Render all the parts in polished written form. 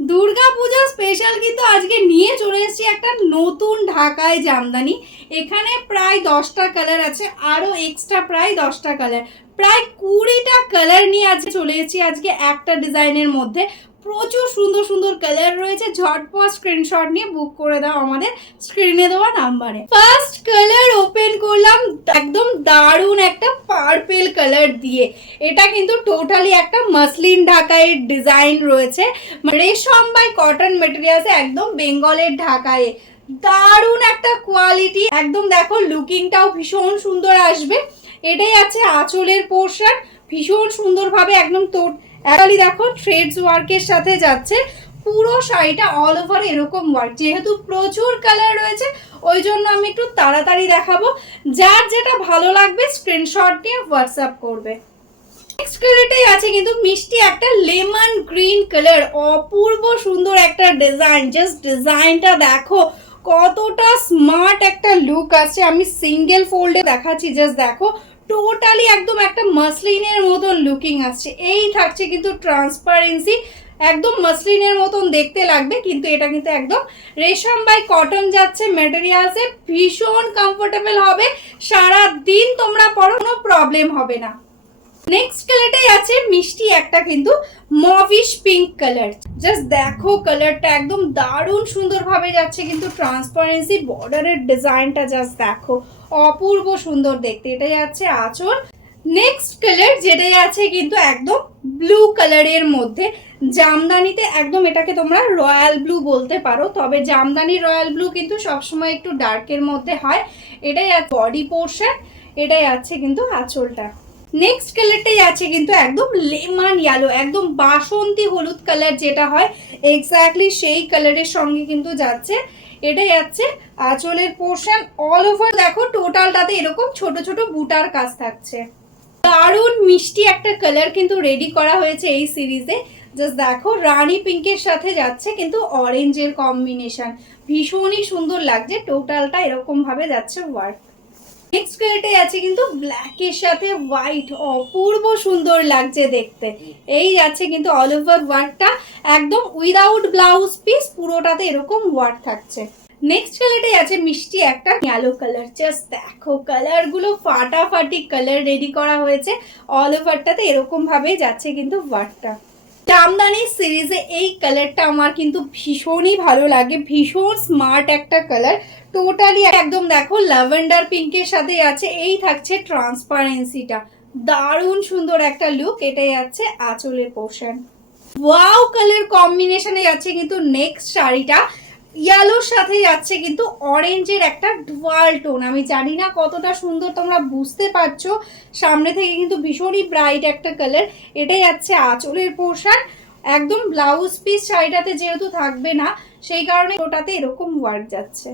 Durga Puja special কিন্তু আজকে নিয়ে চলে এসেছি একটা নতুন ঢাকায় জামদানি। এখানে প্রায় 10টা কালার আছে, আরো এক্সট্রা প্রায় 10টা কালার, প্রায় 20টা কালার নিয়ে আজকে চলে এসেছি আজকে একটা ডিজাইনের মধ্যে। প্রচুর সুন্দর সুন্দর কালার রয়েছে। ঝটপট স্ক্রিনশট নিয়ে বুক করে দাও আমাদের স্ক্রিনে দেওয়া নাম্বারে। ফার্স্ট কালার ওপেন করলাম একদম দারুণ একটা পার্পেল কালার দিয়ে। এটা কিন্তু টোটালি একটা মাসলিন ঢাকায় ডিজাইন রয়েছে, রেশম বাই কটন মেটেরিয়ালসে, একদম বেঙ্গলের ঢাকায়। দারুণ একটা কোয়ালিটি, একদম দেখো লুকিংটাও ভীষণ সুন্দর আসবে। এটাই আছে আঁচলের পোর্শন, ভীষণ সুন্দরভাবে একদম একদমই দেখো থ্রেডস ওয়ার্কের সাথে যাচ্ছে। পুরো শাড়িটা অল ওভার এরকম ওয়ার্ক, যেহেতু প্রচুর কালার রয়েছে ওই জন্য আমি একটু তাড়াতাড়ি দেখাবো। যার যেটা ভালো লাগবে স্ক্রিনশট নিয়ে হোয়াটসঅ্যাপ করবে। নেক্সট কালারটাই আছে কিন্তু মিষ্টি একটা লেমন গ্রিন কালার, অপূর্ব সুন্দর একটা ডিজাইন। জাস্ট ডিজাইনটা দেখো কতটা স্মার্ট একটা লুক আছে। আমি সিঙ্গেল ফোল্ডে দেখাচ্ছি, জাস্ট দেখো টোটালি একদম একটা মাসলিনের মতন লুকিং আসছে। এই থাকছে কিন্তু ট্রান্সপারেন্সি, একদম মাসলিনের মতন দেখতে লাগবে, কিন্তু এটা কিন্তু একদম রেশম বাই কটন যাচ্ছে মেটেরিয়ালসে। ভীষণ কমফোর্টেবল হবে, সারা দিন তোমরা পরো, কোনো প্রবলেম হবে না। নেক্সট কালারটাই আছে মিষ্টি একটা কিন্তু মভিশ পিঙ্ক কালার। জাস্ট দেখো কালারটা একদম দারুণ সুন্দরভাবে যাচ্ছে, কিন্তু ট্রান্সপারেন্সি বর্ডারের ডিজাইনটা জাস্ট দেখো অপূর্ব সুন্দর দেখতে। এটাই আছে আঁচল। নেক্সট কালার যেটাই আছে কিন্তু একদম ব্লু কালারের মধ্যে, জামদানিতে একদম এটাকে তোমরা রয়্যাল ব্লু বলতে পারো, তবে জামদানি রয়্যাল ব্লু কিন্তু সবসময় একটু ডার্কের মধ্যে হয়। এটাই আছে বডি পোর্শন, এটাই আছে কিন্তু আঁচলটা। নেক্সট কালারটাই আছে কিন্তু একদম লেমন ইয়েলো, একদম বাসন্তী হলুদ কালার যেটা হয় এক্স্যাক্টলি সেই কালারের সঙ্গে কিন্তু যাচ্ছে। এটাই যাচ্ছে আঁচলের পোর্শন। অল ওভার দেখো টোটালটাতে এরকম ছোট ছোট বুটার কাজ থাকছে। দারুণ মিষ্টি একটা কালার কিন্তু রেডি করা হয়েছে এই সিরিজে। জাস্ট দেখো রানী পিঙ্কের সাথে যাচ্ছে কিন্তু অরেঞ্জের কম্বিনেশন, ভীষণই সুন্দর লাগছে। টোটালটা এরকম ভাবে যাচ্ছে ওয়ার্ক। নেক্সট কালারটাই আছে কিন্তু ব্ল্যাকের সাথে হোয়াইট, অপূর্ব সুন্দর লাগছে দেখতে। এই আছে কিন্তু অল ওভার ওয়ার্কটা, একদম উইদাউট ব্লাউজ পিস, পুরোটাতে এরকম ওয়ার্ক থাকছে। নেক্সট কালারটাই আছে মিষ্টি একটা ইয়েলো কালার। জাস্ট দেখো কালারগুলো ফাটাফাটি কালার রেডি করা হয়েছে। অল ওভারটাতে এরকম ভাবে যাচ্ছে কিন্তু ওয়ার্কটা। জামদানি সিরিজে এই কালারটা আমার কিন্তু ভীষণই ভালো লাগে, ভীষণ স্মার্ট একটা কালার। টোটালি একদম দেখো ল্যাভেন্ডার পিঙ্কের সাথে আছে। এই থাকছে ট্রান্সপারেন্সিটা, দারুণ সুন্দর একটা লুক। এটাই আছে আঁচলের পোর্শন। ওয়াও কালার কম্বিনেশনে যাচ্ছে কিন্তু নেক্সট শাড়িটা, ইয়েলোর সাথে যাচ্ছে কিন্তু অরেঞ্জের একটা ডুয়াল টোন। আমি জানি না কতটা সুন্দর তোমরা বুঝতে পারছো, সামনে থেকে কিন্তু ভীষণই ব্রাইট একটা কালার। এটাই যাচ্ছে আঁচলের পোর্শন। একদম ব্লাউজ পিস শাড়িটাতে যেহেতু থাকবে না, সেই কারণে ওটাতে এরকম ওয়ার্ক যাচ্ছে।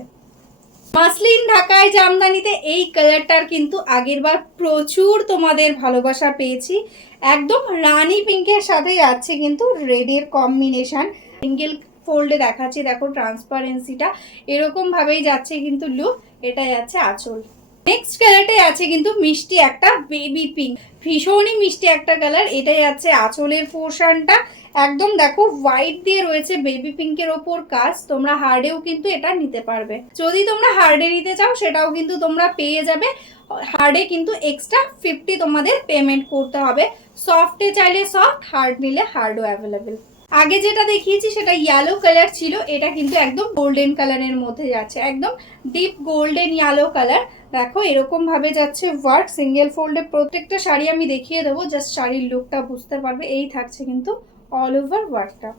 মাসলিন ঢাকায় জামদানিতে এই কালারটার কিন্তু আগের বার প্রচুর তোমাদের ভালোবাসা পেয়েছি। একদম রানী পিঙ্কের সাথে যাচ্ছে কিন্তু রেডের কম্বিনেশন। সিঙ্গেল ফোল্ডে দেখাচ্ছি, দেখো ট্রান্সপারেন্সিটা এরকম ভাবেই যাচ্ছে কিন্তু লুক। এটা যাচ্ছে আঁচল। নেক্সট কালারটাই আছে কিন্তু মিষ্টি একটা বেবি পিঙ্ক, ভীষণই মিষ্টি একটা কালার। এটাই আছে আঁচলের পোর্শনটা, একদম দেখো হোয়াইট দিয়ে রয়েছে বেবি পিঙ্কের ওপর কাজ। তোমরা হার্ডেও কিন্তু এটা নিতে পারবে, যদি তোমরা হার্ডে নিতে চাও সেটাও কিন্তু তোমরা পেয়ে যাবে। হার্ডে কিন্তু এক্সট্রা 50 তোমাদের পেমেন্ট করতে হবে। সফটে চাইলে সফট, হার্ড নিলে হার্ডও অ্যাভেলেবেল। আগে যেটা দেখিয়েছি সেটা ইয়েলো কালার ছিল, এটা কিন্তু একদম গোল্ডেন কালারের মধ্যে যাচ্ছে, একদম ডিপ গোল্ডেন ইয়েলো কালার। দেখো এরকম ভাবে যাচ্ছে ওয়ার্ক সিঙ্গেল ফোল্ডে। প্রত্যেকটা শাড়ি আমি দেখিয়ে দেবো, জাস্ট শাড়ির লুকটা বুঝতে পারবে। এই থাকছে কিন্তু অল ওভার ওয়ার্কটা।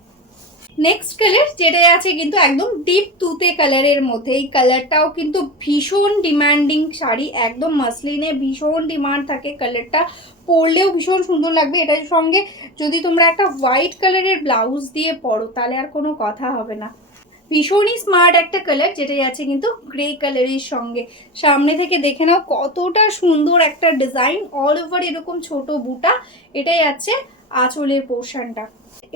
নেক্সট কালার যেটা আছে কিন্তু একদম ডিপ তুতে কালারের মধ্যে, এই কালারটাও কিন্তু ভীষণ ডিমান্ডিং শাড়ি, একদম মাসলিনে ভীষণ ডিমান্ড থাকে। কালারটা পরলেও ভীষণ সুন্দর লাগবে। এটার সঙ্গে যদি তোমরা একটা হোয়াইট কালারের ব্লাউজ দিয়ে পরো তাহলে আর কোনো কথা হবে না। ভীষণই স্মার্ট একটা কালার, যেটাই আছে কিন্তু গ্রে কালারের সঙ্গে। সামনে থেকে দেখে নাও কতটা সুন্দর একটা ডিজাইন, অল ওভার এরকম ছোট বুটা। এটাই আছে আঁচলের পোর্শনটা।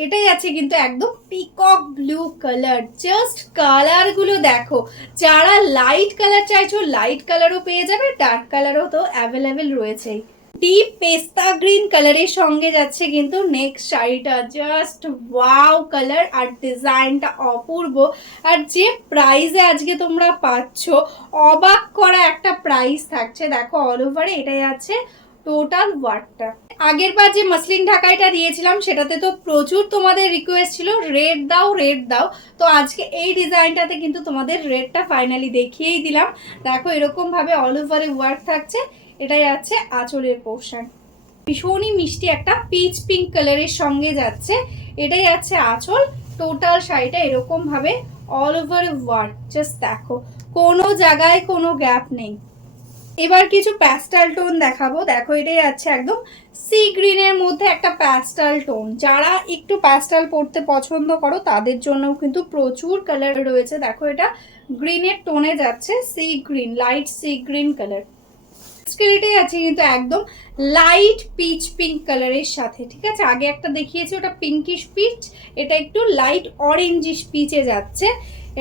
এটাই আছে কিন্তু একদম peacock blue colour. Just colour গুলো দেখো, যারা লাইট কালার চাইছো লাইট কালারও পেয়ে যাবে, ডার্ক কালারও তো অ্যাভেলেবেল রয়েছেই। ডিপ পেস্তা গ্রিন কালারের সঙ্গে যাচ্ছে কিন্তু নেক্সট শাড়িটা, জাস্ট ওয়াও কালার আর ডিজাইনটা অপূর্ব। আর যে প্রাইসে আজকে তোমরা পাচ্ছ, অবাক করা একটা প্রাইস থাকছে। দেখো অল ওভারে এটাই আছে টোটাল ওয়ার্কটা। আগের বার যে মাসলিন ঢাকাইটা দিয়েছিলাম সেটাতে তো প্রচুর তোমাদের রিকোয়েস্ট ছিল রেড দাও রেড দাও, তো আজকে এই ডিজাইনটাতে কিন্তু তোমাদের রেডটা ফাইনালি দেখিয়েই দিলাম। দেখো এরকম ভাবে অল ওভারে ওয়ার্ক থাকছে, এটাই আছে আঁচলের পোর্শন। ভীষণই মিষ্টি একটা পিচ পিঙ্ক কালারের সঙ্গে যাচ্ছে, এটাই আছে আঁচল। টোটাল শাড়িটা এরকম ভাবে অল ওভার ওয়ার্ক, জাস্ট দেখো কোনো জায়গায় কোনো গ্যাপ নেই। এবার কিছু প্যাস্টেল টোন দেখাবো। দেখো এটাই আছে একদম সি গ্রিনের মধ্যে একটা প্যাস্টেল টোন। যারা একটু প্যাস্টেল পরতে পছন্দ করো তাদের জন্যও কিন্তু প্রচুর কালার রয়েছে। দেখো এটা গ্রিনের টোনে যাচ্ছে, sea green, light sea green colour. এটাই আছে কিন্তু একদম লাইট পিচ পিঙ্ক কালারের সাথে, ঠিক আছে। আগে একটা দেখিয়েছি ওটা পিঙ্কিশ পিচ, এটা একটু লাইট অরেঞ্জিশ পিচে যাচ্ছে,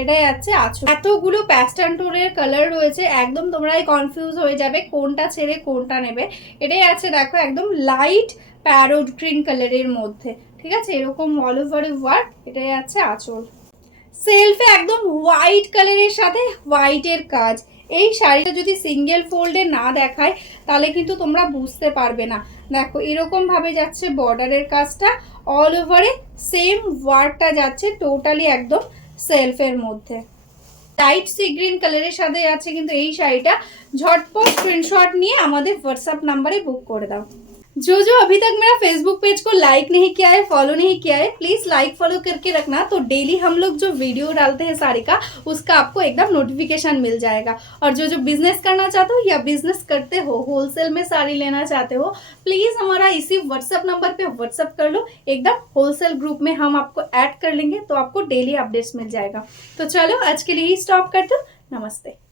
এটাই আছে আঁচল। এতগুলো প্যাস্টেল টোনের কালার রয়েছে, একদম তোমরাই কনফিউজ হয়ে যাবে কোনটা ছেড়ে কোনটা নেবে। এটাই আছে দেখো একদম লাইট প্যারোট গ্রিন কালারের মধ্যে, ঠিক আছে, এরকম অল ওভার ওয়ার্ক। এটাই আছে আঁচল। সেলফে একদম হোয়াইট কালারের সাথে হোয়াইটের কাজ। এই শাড়িটা যদি সিঙ্গেল ফোল্ডে না দেখায় তাহলে কিন্তু তোমরা বুঝতে পারবে না। দেখো এরকম ভাবে যাচ্ছে বর্ডারের কাজটা, অল ওভারে সেম ওয়ার্কটা যাচ্ছে টোটালি একদম সেলফের মধ্যে। লাইট সি গ্রিন কালারের সাথে আছে কিন্তু এই শাড়িটা। ঝটপট স্ক্রিনশট নিয়ে আমাদের হোয়াটসঅ্যাপ নাম্বারে বুক করে দাও। जो अभी तक मेरा फेसबुक पेज को लाइक नहीं किया है, फॉलो नहीं किया है, प्लीज लाइक फॉलो करके रखना। तो डेली हम लोग जो वीडियो डालते हैं साड़ी का, उसका आपको एकदम नोटिफिकेशन मिल जाएगा। और जो बिजनेस करना चाहते हो या बिजनेस करते हो, होलसेल में साड़ी लेना चाहते हो, प्लीज हमारा इसी व्हाट्सएप नंबर पे व्हाट्सएप कर लो। एकदम होलसेल ग्रुप में हम आपको ऐड कर लेंगे, तो आपको डेली अपडेट्स मिल जाएगा। तो चलो आज के लिए ही स्टॉप करते हो। नमस्ते।